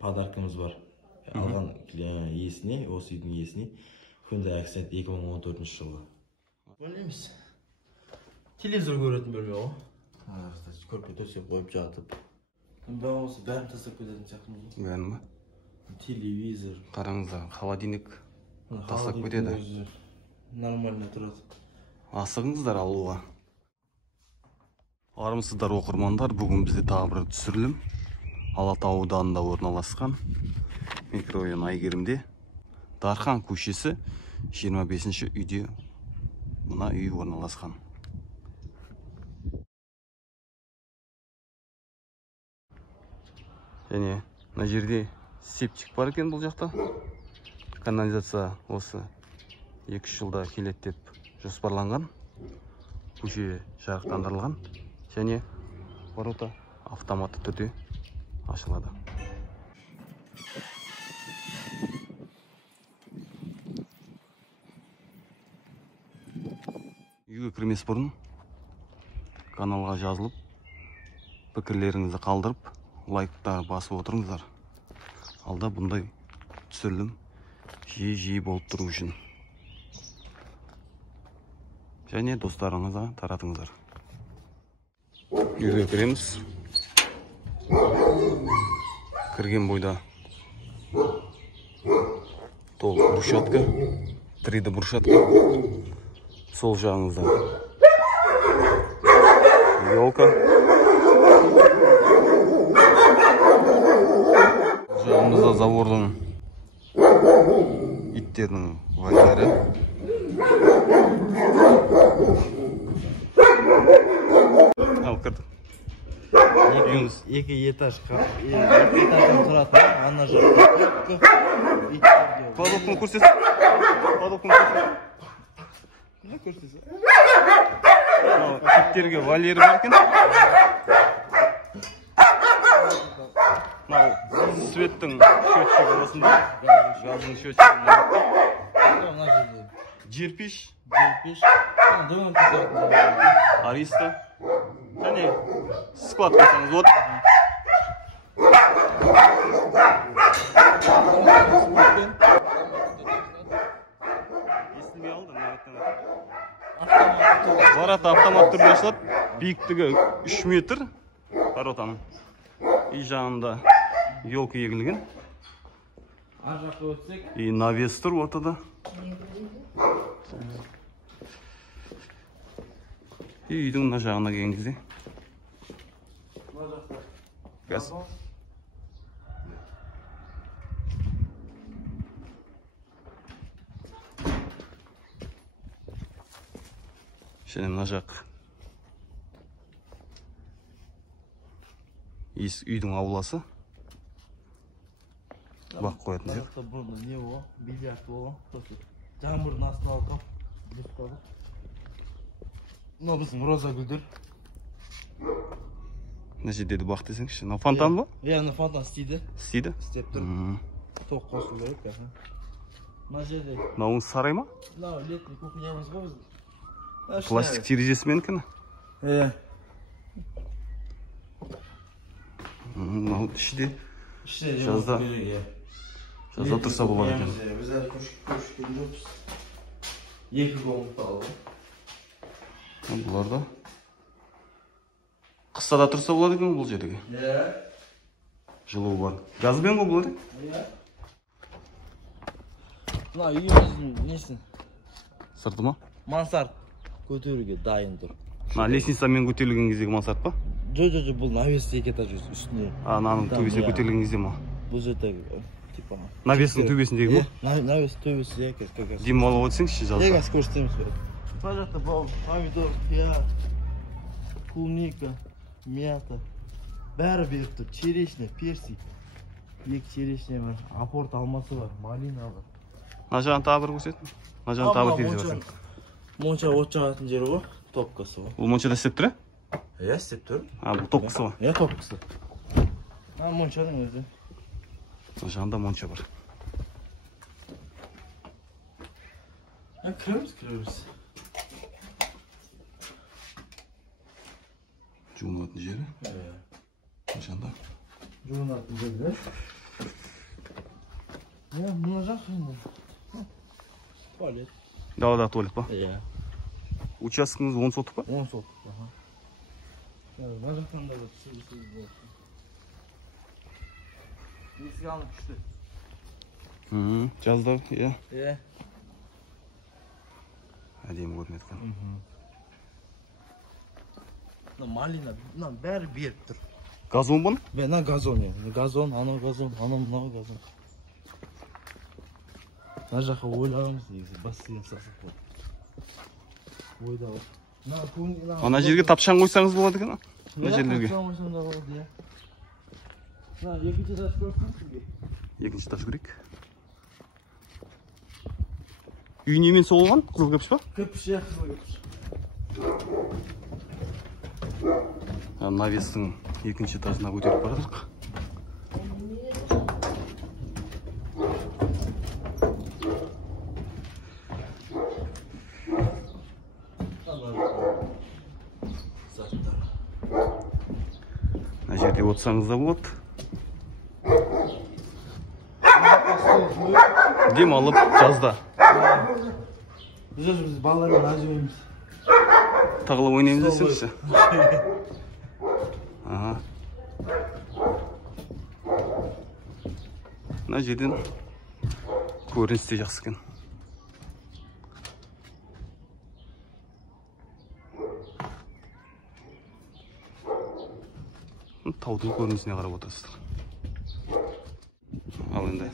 подаркамыз бар. Алған иесіне, осы үйдің иесіне. Hyundai Accent 2014 жылғы. Білмейміз. Телевизор көретін бөлме ғой. Көрпе төсеп қойып жатып. Бәрін осы бәрін тастап кететін сияқты. Бәрін ба? Телевизор. Қараңыздар, холодильник тастап кетеді. Нормально тұрады. Асығыңыздар алуға. Армысыздар оқырмандар, бүгін бізде тағы бір түсірілім. Алатау ауданында орналасқан микрорайон Айгерімде Дархан көшесі 25-ші үйде мына үй орналасқан. Және мына жерде септик бар екен бұл жақта. Канализация осы 2 жылда келеді деп жоспарланған. Көше жарықтандырылған және ворота автоматты түрде ашылады. Үйге кірмес бұрын каналға жазылып, пікірлеріңізді қалдырып, лайктар басып отырыңыздар. Алда бұндай түсірілім жиі болып тұру үшін. Және достарыңызға таратыңыздар. Үйге кіреміз. Кірген бойда толық брусчатка, 3D брусчатка. Сол жағыңызда елка. Жағымызда забордың иттердің вольері. Ал кірді. Екі этаж тұратын, ана жақта. Кладовканы көрсетсін. Не көрсетсін? Иттерге вольері бар екен. Светтің счетчигі осында. Газдың счетчигі. Жерпеш. Ариста. Және склад қойсаңыз вот. Естілмей алды. Ворота автомат түрде ашылады. Биіктігі 3 метр. Воротаның. Үй жағында елка егілген. И навес тұр ортада. И үйдің мына жағына келген кезде газ. Және мына жақ үйдің ауласы. Бақ қоятын жер. Бұрында не о? Бильярд о? Жаңбырдың астына алып қалып. Мына біздің роза гүлдер. Мына жердегі бақ десеңші. Мына фонтан ба? Иә, мына фонтан істейді. Істейді? Істеп тұр. Тоқ қосу керек. Мына жерде. Мынауың сарай ма? Мынау летний кухнямыз ғой біздің. Пластик терезесі менікіні? Иә. Мынау іште жазда тұрса болады екен. Біз әлі көшкен жоқпыз. 2 комната алып. Бұларда қыста да тұрса болады екен бұл жердегі. Жылуы бар. Газбен ғой бұлар? Мына үйіміздің несін? Сырты ма? Мансард көтеруге дайын тұр. Лестницамен көтерілген кездегі мансард па? Жоқ, бұл навесті 2 этаж үстіне. Ананың төбесіне көтерілген кезде ма? Бұл жерде типа. Навестің төбесіндегі ма? Навес төбесі как. Дем алып өтсеңші жазда. Егас көрсетеміз бе? Мына жақта помидор, пияз, клубника, мята. Бәрі беріп тұр. Черешня, персик. 2 черешня бар. Апорт алмасы бар. Малина бар. Мына жағын тағы бір көрсетін? Мына жағын тағы бір терезе бар. Монша от жағатын жері ғой. Топкасы ғой. Бұл моншада істеп тұр, ә? Иә, істеп тұр. Бұл топкасы ғой? Иә, топкасы. Моншаның өзі. Мына жағында монша бар. Кіреміз. Жуынатын жері? Мына жағында. Жуынатын жері. Мына жақ енді. Туалет. Даладағы туалет па? Иә. Учаскеңіз 10 сотық па? 10 сотық. Мына жақтан да түсіз болады. Есік алып күшті. Жазда, иә. Иә. Әдемі көрінеді екен. Малина, бәрі беріп тұр. Газон ба? Мына газон, газон, анау газон, мынау газон. Мына жаққа ойлағанбыз негізі, бассейн салсақ болды. Ойда бар. Ана жерге тапшан қойсаңыз болады екен. Мына жерлерге. Тапшан қойсам да болады, иә. Екінші тас көріп тұрсың. Екінші тас көрейік. Үй немен соғылған? Қызыл кірпіш па? Кірпіш, иә, қызыл кірпіш. Навестің екінші этажына көтеріп барадық. Мына жерде отырсаңыз да болады. Дем алып жазда. Біз балалармен ажыраймыз. Тағылып ойнаймыз десеңізші. Мына жерден көрініс те жақсы екен. Таудың көрінісіне қарап отырсыздар. Ал енді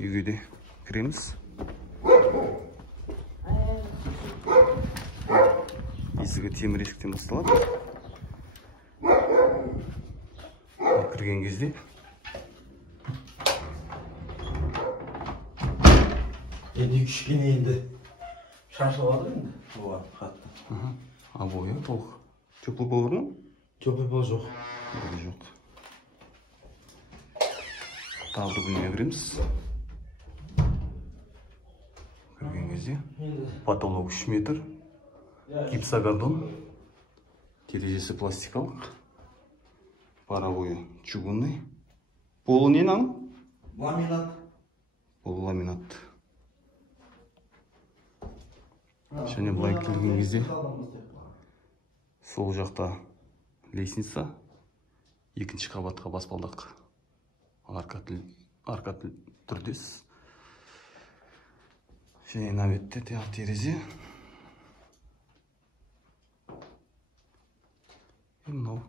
үйге де кіреміз. Есігі темір есіктен басталады. Кірген кезде Енді кішкене енді шашылады енді. Оған қатты. Обои толық. Теплый пол бар ма? Теплый пол жоқ. Жоқ. Тағы бір бөлмеге кіреміз. Кірген кезде потолок 3 метр. Гипсокартон. Терезесі пластикалық. Паровой чугунный. Полы не нам? Ламинат. Пол ламинат. Және былай келген кезде сол жақта лестница, екінші қабатқа баспалдақ. Арка түрдес. Және наветте тағы терезе. Мынау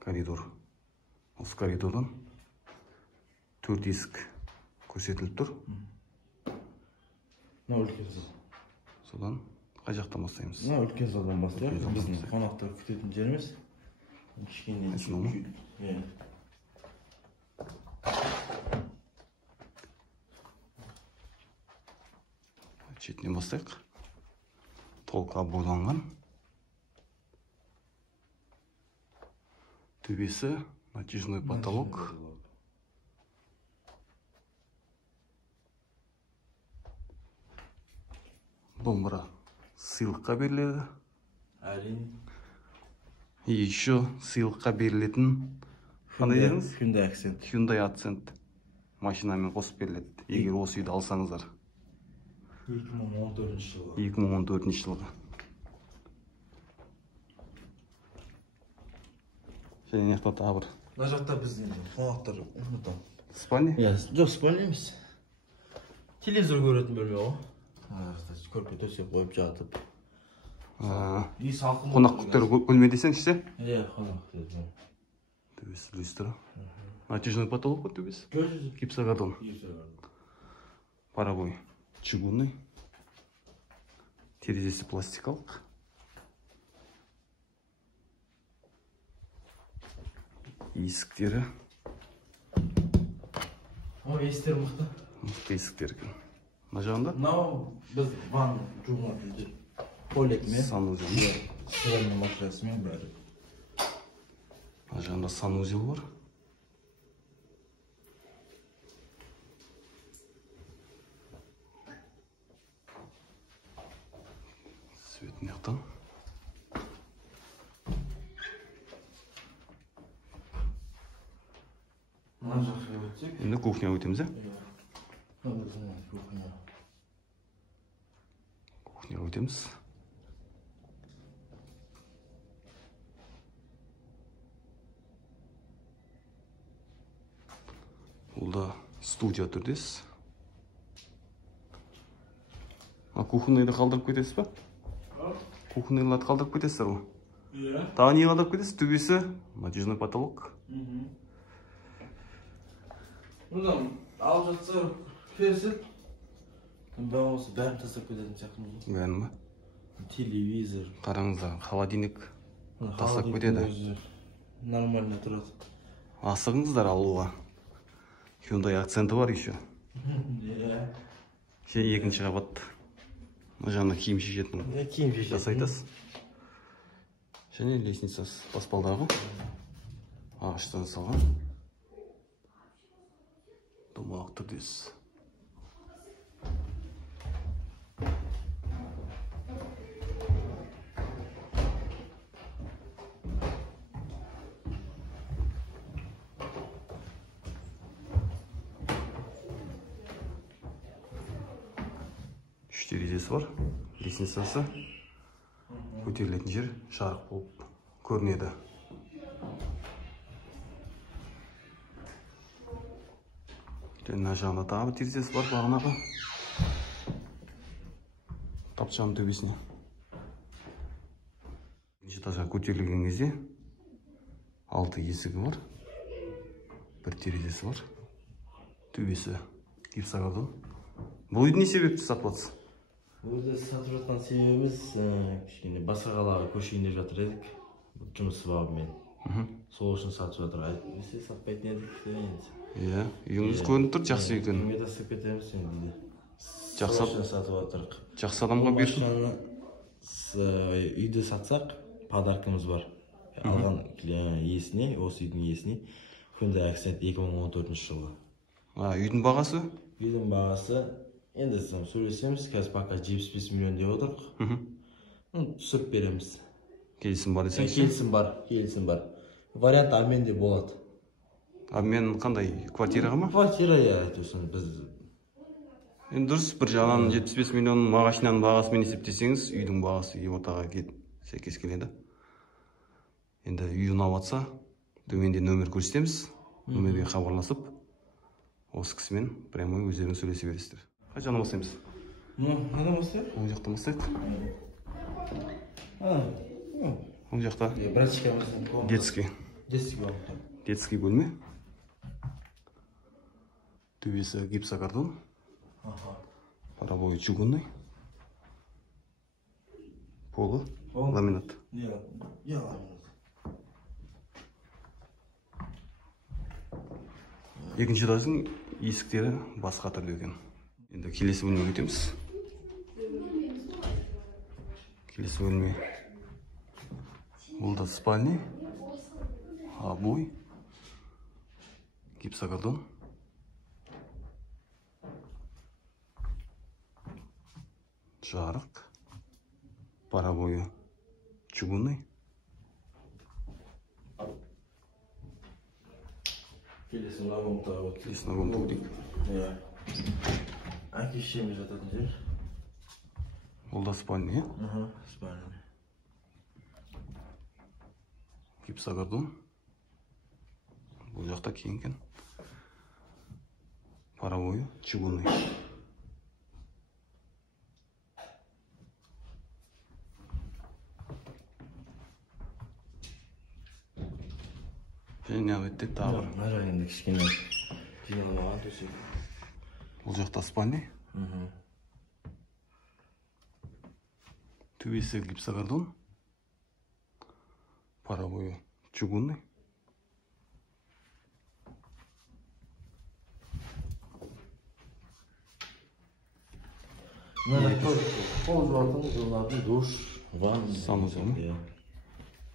коридор. Осы коридордан 4 есік көрсетіліп тұр. Мына үлкен зал. Содан қай жақтан бастаймыз? Мына үлкен залдан бастайық. Біздің қонақтар күтетін жеріміз. Кішкене. Шетінен бастайық. Толық обойланған. Төбесі натяжной потолок. Домбыра сыйлыққа беріледі. Әрине. И еще сыйлыққа берілетін қандай дедіңіз? Hyundai Accent. Hyundai Accent машинамен қосып беріледі. Егер осы үйді алсаңыздар. 2014 жылы. 2014 жылғы. Және не жақта тағы бір. Мына жақта біздің қонақтар ұмытам. Спальня? Жоқ, спальня емес. Телевизор көретін бөлме ғой. Көрпе төсеп қойып жатып. Қонақ күттер бөлме десеңізші? Иә, қонақ күттер. Төбесі люстра. Натяжной потолок қой төбесі? Гипсокартон. Паровой чугунный. Терезесі пластикалық. Есіктері. Есіктер мықты. Мықты есіктер екен. Мына жағында? Мынау біз ванна жуынатын туалетмен. Санузел. Стиральный матрасымен бәрі. Мына жағында санузел бар. Свет мияқтан. өтсек. Енді кухняға өтеміз, Кухняға өтеміз. Бұл да студия түрдес. Кухнайды қалдырып кетесіз ба? Кухнайларды қалдырып кетесіздер ғой? Тағы не қалдырып кетесіз? Төбесі, натяжной потолок. Бұдан алып жатса көрсет. Бәрін осы бәрін тастап кететін сияқты. Бәрін ба? Телевизор. Қараңыздар, холодильник тастап кетеді. Нормально тұрады. Асығыңыздар алуға. Hyundai акценті бар еще. Екінші қабат. Жаңа киім шешетін. Киім шешетін. Жасайтасыз. Және лестницасы баспалдағы. Ағаштан салған. Домалақ түрдес. Үш терезесі бар. Лестницасы. Көтерілетін жер жарық болып көрінеді. Мына жағында тағы терезесі бар бағанағы. Тапчаның төбесіне. Бірінші этажға көтерілген кезде 6 есігі бар. Бір терезесі бар. Төбесі гипсокартон. Бұл үйді не себепті сатып жатсыз? Өзі сатып жатқан себебіміз кішкене басқа қалаға көшейін деп жатыр едік. Жұмысы бабымен. Сол үшін сатып жатыр. Әйтпесе сатпайтын едік демейміз. Иә, үйіңіз көрініп тұр, жақсы екен. Үйге тастап кетеміз енді. Жақсы сатып жатырық. Жақсы адамға берсін. Үйді сатсақ, подаркамыз бар. Алған иесіне, осы үйдің иесіне Hyundai Accent 2014 жылғы. Үйдің бағасы? Үйдің бағасы енді сөйлесеміз, қазір пока 75 миллион деп отырық. Түсіріп береміз. Келісім бар десеңіз? Келісім бар. Вариант обмен де болады. Обмен қандай? Квартираға ма? Квартира, айтусын біз. Енді дұрыс, бір жағынан 75 миллион мағашинаның бағасымен есептесеңіз, үйдің бағасы ортаға сәйкес келеді. Енді үй ұнап жатса, төменде нөмір көрсетеміз. Нөмерге хабарласып, осы кісімен прямой өздеріңіз сөйлесе бересіздер. Қай жағынан бастаймыз? Қайдан бастайық? Оң жақтан бастайық. Оң жақта. Детский бөлме. Төбесі гипсокартон. Паровой чугунный. Полы ламинат. Екінші этаждың есіктері басқа түрде екен. Енді келесі бөлмеге өтеміз. Келесі бөлме. Бұл да спальня. Обой. Гипсокартон. Жарық. Паровой чугунный. Келесі нагомтаға өтті. Келесі нагомтаға өтейік. Әке-шешеміз жататын жер. Ол да спальня, спальня. Гипсокартон. Бұл жақта киінген. Паровой чугунный. Және әуетте тағы бір. Мына жағында кішкене жиналмаған төсек. Бұл жақта спальня. Төбесі гипсокартон. Паровой чугунный. Пол жуатын, душ, ванна. Санузел.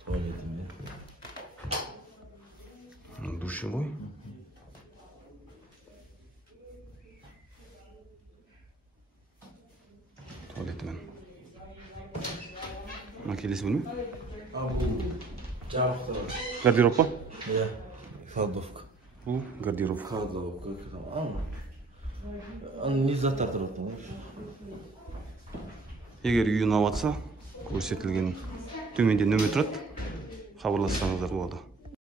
Туалетінде. Душевой. Туалетімен. Келесі бөлме? Бұл жабықтар. Гардероб па? Иә, кладовка. Бұл гардероб. Кладовка. Аны не заттар тұрады? Егер үй ұнап жатса, көрсетілген төменде нөмір тұрады. Хабарлассаңыздар болады.